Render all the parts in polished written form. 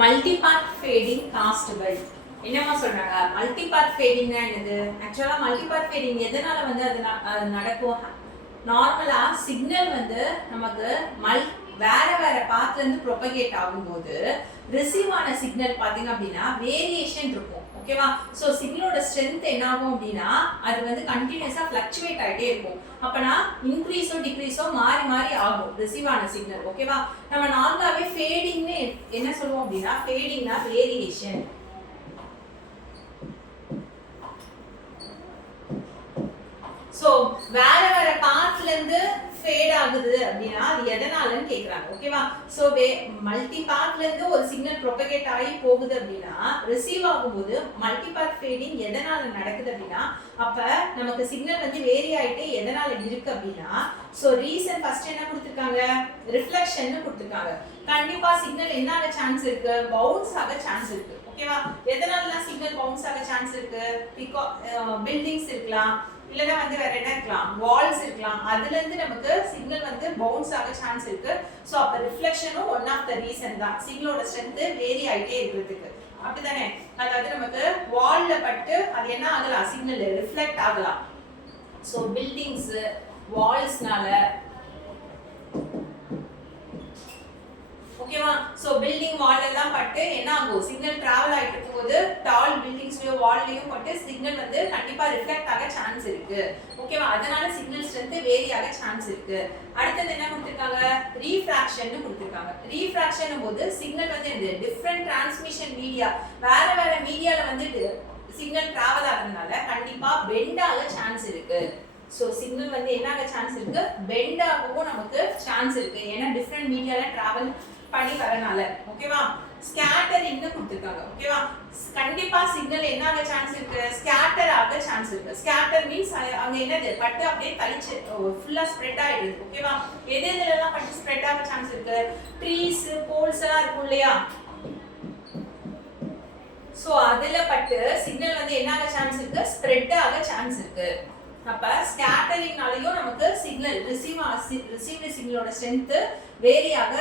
மல்டிபாத் fading constable. என்னமா சொல்றாங்க? மல்டிபாத் ஃபேடிங்னா என்னது? ஆக்சுவலா மல்டிபாத் ஃபேடிங் எதனால வந்து அது நடக்கும்? நார்மலா சிக்னல் வந்து நமக்கு வேற வேற பாத்ல இருந்து ப்ரொபகேட் ஆகும்போது ரிசீவ் ஆன சிக்னல் பாத்தீங்க அப்படின்னா வேரியேஷன் இருக்கும். ஓகேவா? ஸோ சிக்னலோட ஸ்ட்ரென்த் என்ன ஆகும் அப்படின்னா அது வந்து கண்டினியூஸா ஃபிளக்சுவேட் ஆகிட்டே இருக்கும். அப்பனா இன்க்ரீஸோ டிக்ரீஸோ மாறி மாறி ஆகும் ரிசீவ் ஆன சிக்னல். ஓகேவா? நம்ம நார்மலாவே ஃபேடிங்னு என்ன சொல்லுவோம் அப்படின்னா ஃபேடிங்னா வேரியேஷன். ஸோ வேற வேற பாத்ல இருந்து ஃபேட் ஆகுது அப்படின்னா அது எதனாலன்னு கேக்குறாங்க. ஓகேவா? ஸோ மல்டி பாத்ல இருந்து ஒரு சிக்னல் ப்ரொபகேட் ஆகி போகுது அப்படின்னா ரிசீவ் ஆகும்போது மல்டிபாத் ஃபேடிங் எதனால நடக்குது அப்படின்னா அப்ப நமக்கு சிக்னல் வந்து வேரி ஆயிட்டே எதனால இருக்கு அப்படின்னா ஸோ ரீசன் ஃபர்ஸ்ட் என்ன கொடுத்துருக்காங்க? ரிஃப்ளெக்ஷன் கொடுத்துருக்காங்க. கண்டிப்பா சிக்னல் என்ன ஆக சான்ஸ் இருக்கு? பவுன்ஸ் ஆக சான்ஸ் இருக்கு. ஓகேவா? எதனாலலாம் சிக்னல் பவுன்ஸ் ஆக சான்ஸ் இருக்கு? பில்டிங்ஸ் இருக்கலாம், இல்லனா வந்து வேற என்ன இருக்கலாம், வால்ஸ் இருக்கலாம். அதுல இருந்து நமக்கு சிக்னல் வந்து பவுன்ஸ் ஆக சான்ஸ் இருக்கு. சோ அப்ப ரிஃப்ளெக்ஷனும் ஒன் ஆஃப் தி ரீசன் தான் சிக்னலோட ஸ்ட்ரென்த் வேரி ஆயிட்டே இருக்கிறதுக்கு. அப்படிதானே? அதாவது நமக்கு வால்ல பட்டு அது என்ன ஆகலாம்? சிக்னல் ரிஃப்ளெக்ட் ஆகலாம். சோ பில்டிங்ஸ், வால்ஸ்னால ஓகேவா? சோ பில்டிங் வால் எல்லாம் பட்டு என்ன ஆகும்? சிக்னல் டிராவல் ஆயிட்டு இருக்கும்போது டால் பில்டிங்ஸ்லயோ வால்லயும் பட்டு சிக்னல் வந்து கண்டிப்பா ரிஃப்ளெக்ட் ஆக சான்ஸ் இருக்கு. ஓகேவா? அதனால சிக்னல் ஸ்ட்ரென்த் வேரி ஆக சான்ஸ் இருக்கு. அடுத்து என்ன கொடுத்திருக்காங்க? ரீஃப்ராக்ஷன் கொடுத்திருக்காங்க. ரீஃப்ராக்ஷன் போது சிக்னல் வந்து இந்த டிஃபரண்ட் டிரான்ஸ்மிஷன் மீடியா வேற வேற மீடியால வந்து சிக்னல் டிராவல் ஆகுறதுனால கண்டிப்பா பெண்ட் ஆக சான்ஸ் இருக்கு. சோ சிக்னல் வந்து என்ன ஆக சான்ஸ் இருக்கு? பெண்ட் ஆகவும் நமக்கு சான்ஸ் இருக்கு. ஏன்னா டிஃபரண்ட் மீடியால டிராவல் பண்ணி வரனால. ஓகேவா? ஸ்கேட்டரிங்னு கொடுத்திருக்காங்க. ஓகேவா? கண்டிப்பா சிக்னல் என்ன ஆக சான்ஸ் இருக்கு? ஸ்கேட்டர் ஆக சான்ஸ் இருக்கு. ஸ்கேட்டர் மீன்ஸ் அங்க என்னது? பட்டு அப்படியே தளிச்சு ஃபுல்லா ஸ்ப்ரெட் ஆயிடுது. ஓகேவா? எது எதுலலாம் பட்டு ஸ்ப்ரெட் ஆக சான்ஸ் இருக்கு? ட்ரீஸ், போல்ஸ் எல்லாம் இருக்கும் இல்லையா? சோ அதுல பட்டு சிக்னல் வந்து என்ன ஆக சான்ஸ் இருக்கு? ஸ்ப்ரெட் ஆக சான்ஸ் இருக்கு. அப்ப ஸ்கேட்டரிங்னாலயும் நமக்கு சிக்னல் ரிசீவ்டு சிக்னலோட ஸ்ட்ரென்த் வேரி ஆக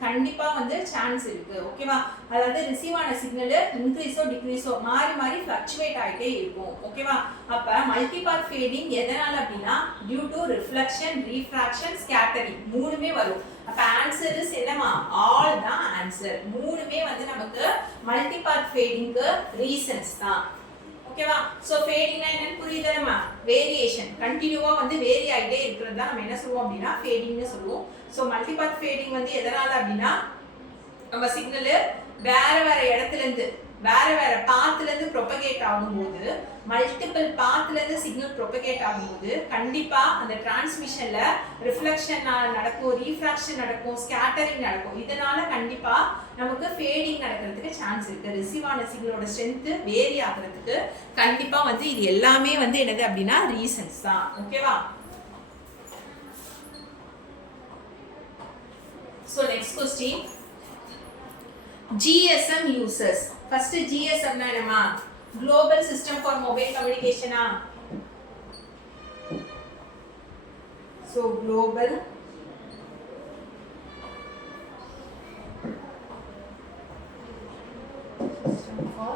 கண்டிப்பா வந்து சான்ஸ் இருக்கு. ஓகேவா? அதாவது ரிசீவ் ஆன சிக்னல் இன்க்ரீஸோ டிக்ரீஸோ மாறி மாறி ஃபிளக்சுவேட் ஆயிட்டே இருக்கும். ஓகேவா? அப்ப மல்டிபாத் ஃபேடிங் எதனால அப்படின்னா due to reflection, refraction, scattering மூணுமே வரும். அப்ப ஆன்சர் இஸ் என்னமா? ஆல் தான் ஆன்சர். மூணுமே வந்து நமக்கு மல்டிபாத் ஃபேடிங்க்கு ரீசன்ஸ் தான். ஓகேவா? சோ ஃபேடிங்னா என்னன்னு புரியுதுமா? வேரியேஷன் கண்டினியூவா வந்து வேரி ஆயிட்டே இருக்கிறது தான் நம்ம என்ன சொல்லுவோம் அப்படின்னா ஃபேடிங்னு சொல்லுவோம். சோ மல்டிபாத் ஃபேடிங் வந்து எதனால அப்படின்னா நம்ம சிக்னல் வேற வேற இடத்துல இருந்து வேற வேற பாத்ல இருந்து ப்ரொபகேட் ஆகும்போது மல்டிபிள் பாத்ல இருந்து சிக்னல் ப்ரொபகேட் ஆகும்போது கண்டிப்பா அந்த டிரான்ஸ்மிஷன்ல ரிஃப்ளெக்ஷன் நடக்கும், ரீஃப்ராக்ஷன் நடக்கும், ஸ்கேட்டரிங் நடக்கும். இதனால கண்டிப்பா நமக்கு ஃபேடிங் நடக்கிறதுக்கு சான்ஸ் இருக்கு. ரிசீவ் ஆன சிக்னலோட ஸ்ட்ரென்த் வேரி ஆகிறதுக்கு கண்டிப்பா வந்து இது எல்லாமே வந்து என்னது அப்படின்னா ரீசன்ஸ் தான். ஓகேவா? So next question, GSM users. First GSM na enna? Global System for Mobile Communication ah. So global system for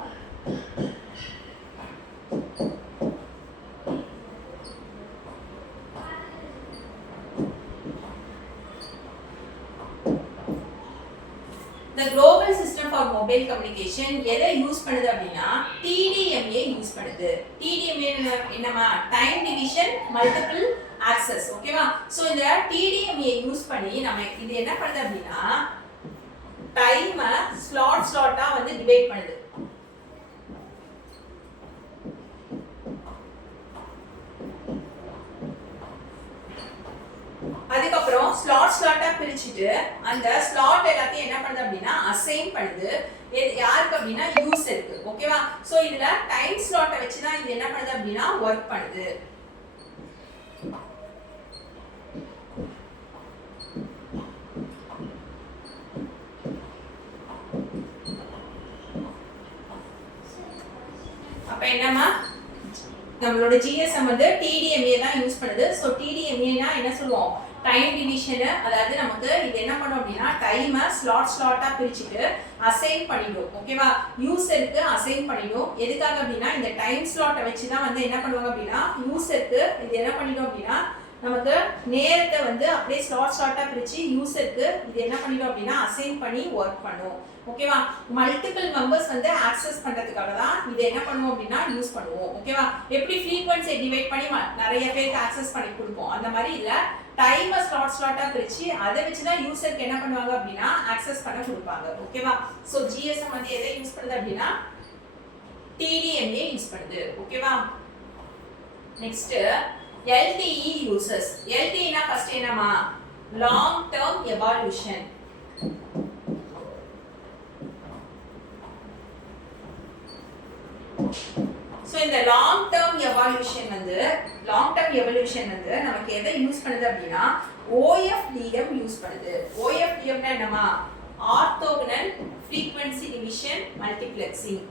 the global system for mobile communication எதை யூஸ் பண்ணுது அப்படின்னா TDMA யூஸ் பண்ணுது. TDMA என்னமா? Time division multiple access. ஓகேவா? So இந்த TDMA use பண்ணி நம்ம இது என்ன பண்ணுது அப்படின்னா டைம் ஸ்லாட்டா வந்து டிவைட் பண்ணுது. அதுக்கப்புறம் ஸ்லாட்டா பிரிச்சுட்டு அந்த ஸ்லாட் எல்லாத்தையும் என்ன பண்ணுது அப்படின்னா அசைன் பண்ணுது. யாருக்கு அப்படின்னா யூசருக்கு. ஓகேவா? சோ இதுல டைம் ஸ்லாட்டை வச்சு தான் இது என்ன பண்ணுது அப்படின்னா வொர்க் பண்ணுது. அப்ப என்னமா நம்மளோட GSM வந்து TDMA தான் யூஸ் பண்ணுது. சோ TDMA னா என்ன சொல்லுவோம்? டைம் டிவிஷன், அதாவது நமக்கு இது என்ன பண்ணும் அப்படின்னா டைமை ஸ்லாட்டா பிரிச்சுட்டு அசைன் பண்ணிடும். ஓகேவா, யூசருக்கு அசைன் பண்ணிடும். எதுக்காக அப்படின்னா இந்த டைம் ஸ்லாட்டை வச்சு தான் வந்து என்ன பண்ணுவாங்க அப்படின்னா யூசருக்கு இது என்ன பண்ணிடும் அப்படின்னா நமக்கு நேரத்தை வந்து அப்படியே ஸ்லாட்டா பிரிச்சு யூசருக்கு இது என்ன பண்ணிடும் அப்படின்னா அசைன் பண்ணி ஒர்க் பண்ணும். ஓகேவா, மல்டிபிள் மெம்பர்ஸ் வந்து ஆக்சஸ் பண்றதுக்காக தான் இது என்ன பண்ணுவோம் அப்படின்னா யூஸ் பண்ணுவோம். ஓகேவா, எப்படி ஃப்ரீக்வன்சியை டிவைட் பண்ணி நிறைய பேருக்கு ஆக்சஸ் பண்ணி கொடுப்போம், அந்த மாதிரி இல்ல டைமை ஸ்லாட்டா பிரிச்சு அதை வச்சு தான் யூசருக்கு என்ன பண்ணுவாங்க அப்படின்னா ஆக்சஸ் பண்ண கொடுப்பாங்க. ஓகேவா, ஸோ ஜிஎஸ்எம் வந்து எதை யூஸ் பண்ணுது அப்படின்னா டிடிஎம்ஏ யூஸ் பண்ணுது. ஓகேவா, நெக்ஸ்ட் LTE uses. LTE னா ஃபர்ஸ்ட் என்னமா long term evolution. சோ இந்த long term evolution வந்து நமக்கு எதை யூஸ் பண்ணுது அப்படின்னா OFDM யூஸ் பண்ணுது. OFDM னா என்னமா orthogonal frequency division multiplexing.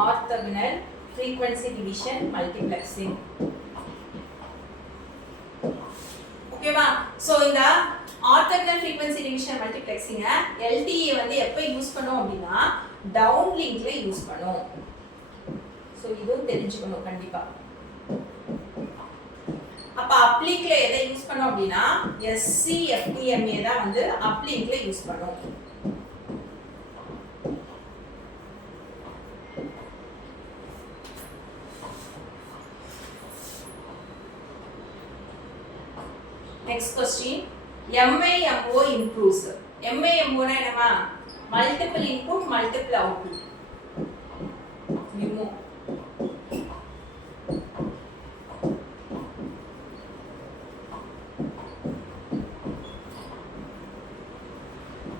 orthogonal frequency division multiplexing. ஓகேவா, சோ இந்த orthogonal frequency division multiplexing LTE வந்து எப்ப யூஸ் பண்ணோம் அப்படின்னா டவுன் லிங்க்ல யூஸ் பண்ணோம். சோ இதுவும் தெரிஞ்சுக்கணும் கண்டிப்பா. அப்ப அப்லிங்க்ல எதை யூஸ் பண்ணோம் அப்படின்னா SCFDMA தான் வந்து அப்லிங்க்ல யூஸ் பண்ணோம். Next question, MIMO improves. MIMO na enama multiple input multiple output. MIMO.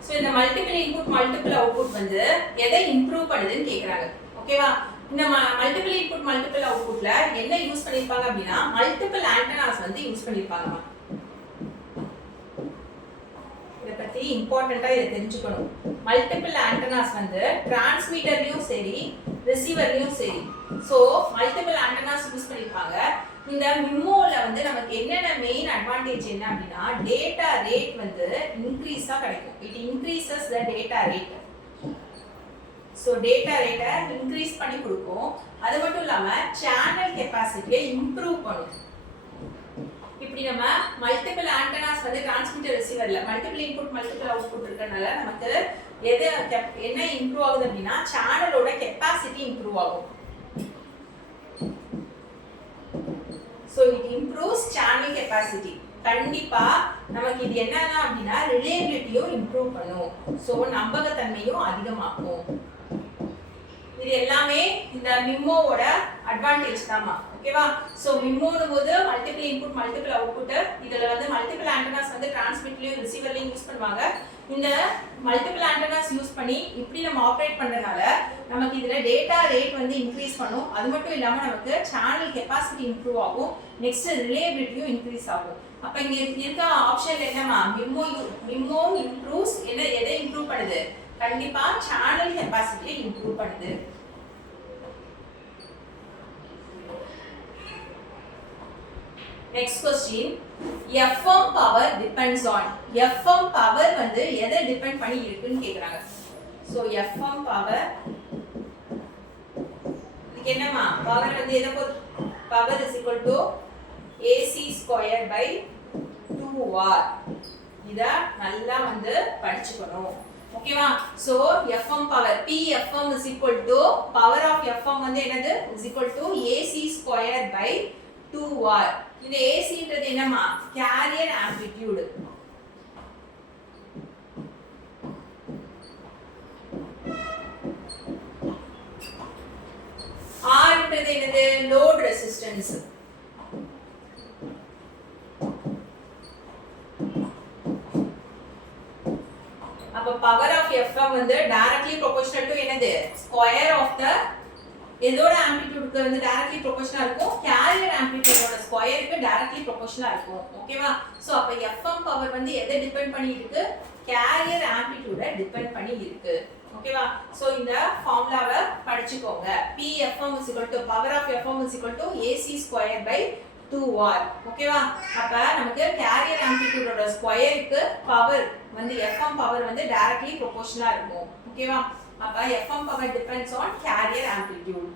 So இந்த multiple input multiple output வந்து எதை improve பண்ணுதுன்னு கேக்குறாங்க. ஓகேவா, இந்த multiple input multiple outputல என்ன யூஸ் பண்ணிருப்பாங்க அப்படின்னா multiple antennas வந்து யூஸ் பண்ணிருப்பாங்கமா. பத்தி இம்பார்ட்டண்டா இத தெரிஞ்சுக்கணும். மல்டிபிள் ஆண்டனாஸ் வந்து டிரான்ஸ்மிட்டர்லயும் சரி ரிசீவர்லயும் சரி சோ மல்டிபிள் ஆண்டனாஸ் யூஸ் பண்ணிருப்பாங்க. இந்த மிமோல வந்து நமக்கு என்னென்ன மெயின் அட்வான்டேஜ் என்ன அப்படின்னா டேட்டா ரேட் வந்து இன்க்ரீஸா கிடைக்கும். It increases the data rate. So data ரேட்டை இன்க்ரீஸ் பண்ணி கொடுக்கும். அது மட்டும் இல்லாம சேனல் கெபாசிட்டியை இம்ப்ரூவ் பண்ணும். இப்படி நம்ம மல்டிபிள் ஆண்டனாஸ் வந்து டிரான்ஸ்மிட்டர் ரிசீவர்ல மல்டிபிள் இன்புட் மல்டிபிள் அவுட்புட் இருக்கறனால நமக்கு என்ன இம்ப்ரூவ் ஆகுது அப்படின்னா சேனலோட கெபாசிட்டி இம்ப்ரூவ் ஆகும். So it improves channel capacity. கண்டிப்பா நமக்கு இது என்னன்னா அப்படின்னா ரிலையபிலிட்டியும் இம்ப்ரூவ் பண்ணும். சோ நம்பகத்தன்மையும் அதிகமாகும். இது எல்லாமே இந்த மிமோவோட அட்வான்டேஜ் தான்மா. ஓகேவா, சோ மிமோனும்போது மல்டிபிள் இன்புட் மல்டிபிள் அவுட்புட், இதுல வந்து மல்டிபிள் ஆண்டனாஸ் வந்து டிரான்ஸ்மிட்டர்லயும் ரிசீவர்லயும் யூஸ் பண்ணுவாங்க. இந்த மல்டிபிள் ஆண்டனாஸ் யூஸ் பண்ணி இப்படி நம்ம ஆப்ரேட் பண்றதுனால நமக்கு இதுல டேட்டா ரேட் வந்து இன்க்ரீஸ் பண்ணும். அது மட்டும் இல்லாம நமக்கு சேனல் கெபாசிட்டி இம்ப்ரூவ் ஆகும். நெக்ஸ்ட் ரிலையபிலிட்டியும் இன்க்ரீஸ் ஆகும். அப்ப இங்க இருக்க ஆப்ஷன் என்னமா மிமோ இம்ப்ரூவ்ஸ் எதை இம்ப்ரூவ் பண்ணுது? கண்டிப்பா சேனல் கெபாசிட்டியை இம்ப்ரூவ் பண்ணுது. Next question, FM power depends on. FM power வந்து எதை டிபெண்ட் பண்ணி இருக்குன்னு கேக்குறாங்க. சோ FM power இதுக்கு என்னமா பவர் வந்து எதை power is equal to AC square by 2R. இத நல்லா வந்து படிச்சுக்கணும். ஓகேவா, so FM power PFM is equal to power of FM வந்து என்னது is equal to AC square by 2R. இந்த AC ன்றது என்னமா கேரியர் ஆம்ப்ளிட்யூட். R ன்றது என்னது லோட் ரெசிஸ்டன்ஸ். அப்ப பவர் ஆஃப் FM வந்து டைரக்ட்லி ப்ரொபோர்ஷனல் டு என்னது ஸ்கொயர் ஆஃப் த எதோட ஆம்பிளிட்யூடுக்கு வந்து டைரக்ட்லி ப்ரொபோஷனலா இருக்கும், கேரியர் ஆம்பிளிட்யூடோட ஸ்கொயருக்கு டைரக்ட்லி ப்ரொபோஷனலா இருக்கும். ஓகேவா? சோ அப்ப எஃப்எம் பவர் வந்து எதை டிபெண்ட் பண்ணி இருக்கு? கேரியர் ஆம்பிளிட்யூட டிபெண்ட் பண்ணி இருக்கு. ஓகேவா? சோ இந்த ஃபார்முலாவை படிச்சுக்கோங்க. PFM power of FM AC²/2R. ஓகேவா? அப்ப நமக்கு கேரியர் ஆம்பிளிட்யூடோட ஸ்கொயருக்கு பவர் வந்து FM பவர் வந்து டைரக்ட்லி ப்ரொபோஷனலா இருக்கும். ஓகேவா? அப்ப FM power depends on carrier amplitude.